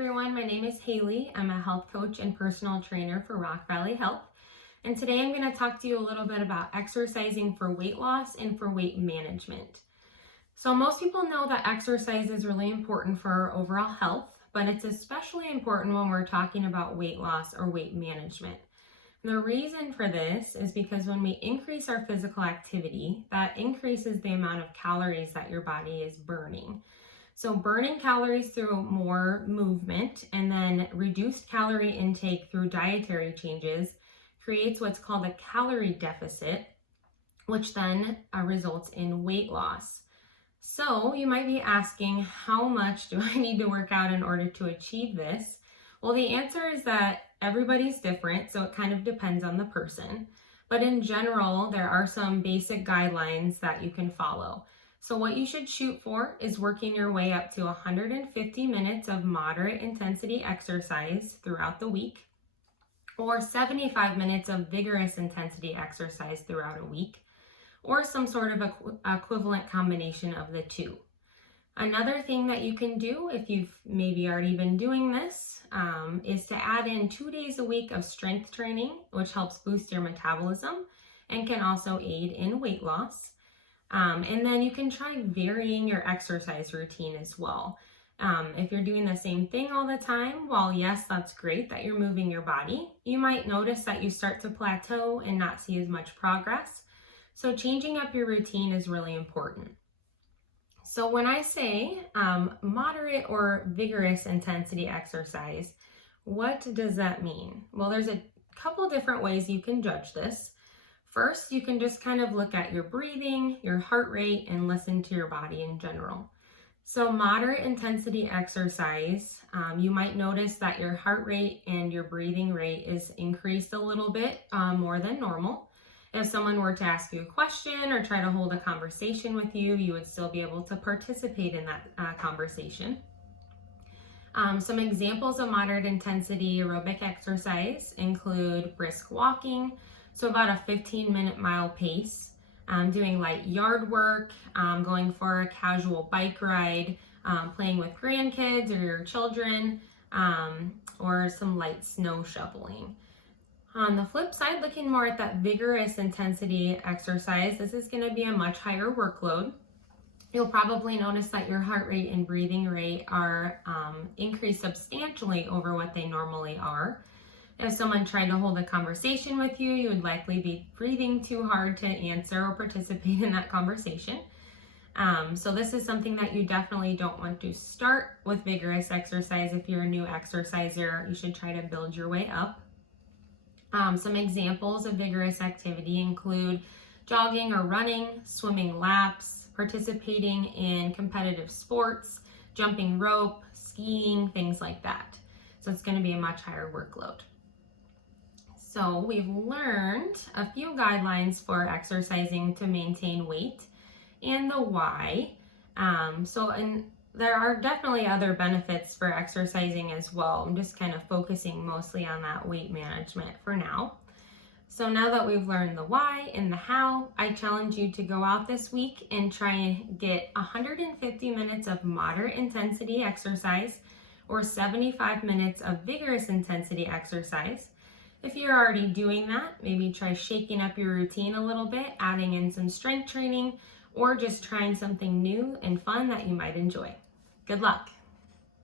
everyone, my name is Haley. I'm a health coach and personal trainer for Rock Valley Health. And today I'm going to talk to you a little bit about exercising for weight loss and for weight management. So most people know that exercise is really important for our overall health, but it's especially important when we're talking about weight loss or weight management. And the reason for this is because when we increase our physical activity, that increases the amount of calories that your body is burning. So burning calories through more movement and then reduced calorie intake through dietary changes creates what's called a calorie deficit, which then results in weight loss. So you might be asking, how much do I need to work out in order to achieve this? Well, the answer is that everybody's different, so it kind of depends on the person. But in general, there are some basic guidelines that you can follow. So what you should shoot for is working your way up to 150 minutes of moderate intensity exercise throughout the week, or 75 minutes of vigorous intensity exercise throughout a week, or some sort of equivalent combination of the two. Another thing that you can do, if you've maybe already been doing this, is to add in 2 days a week of strength training, which helps boost your metabolism and can also aid in weight loss. And then you can try varying your exercise routine as well. If you're doing the same thing all the time, while yes, that's great that you're moving your body, you might notice that you start to plateau and not see as much progress. So changing up your routine is really important. So when I say moderate or vigorous intensity exercise, what does that mean? Well, there's a couple different ways you can judge this. First, you can just kind of look at your breathing, your heart rate, and listen to your body in general. So moderate intensity exercise, you might notice that your heart rate and your breathing rate is increased a little bit more than normal. If someone were to ask you a question or try to hold a conversation with you, you would still be able to participate in that conversation. Some examples of moderate intensity aerobic exercise include brisk walking, so about a 15-minute mile pace, doing light yard work, going for a casual bike ride, playing with grandkids or your children, or some light snow shoveling. On the flip side, looking more at that vigorous intensity exercise, this is going to be a much higher workload. You'll probably notice that your heart rate and breathing rate are increased substantially over what they normally are. If someone tried to hold a conversation with you, you would likely be breathing too hard to answer or participate in that conversation. So this is something that you definitely don't want to start with vigorous exercise. If you're a new exerciser, you should try to build your way up. Some examples of vigorous activity include jogging or running, swimming laps, participating in competitive sports, jumping rope, skiing, things like that. So it's going to be a much higher workload. So we've learned a few guidelines for exercising to maintain weight and the why. There are definitely other benefits for exercising as well. I'm just kind of focusing mostly on that weight management for now. So now that we've learned the why and the how, I challenge you to go out this week and try and get 150 minutes of moderate intensity exercise or 75 minutes of vigorous intensity exercise. If you're already doing that, maybe try shaking up your routine a little bit, adding in some strength training, or just trying something new and fun that you might enjoy. Good luck.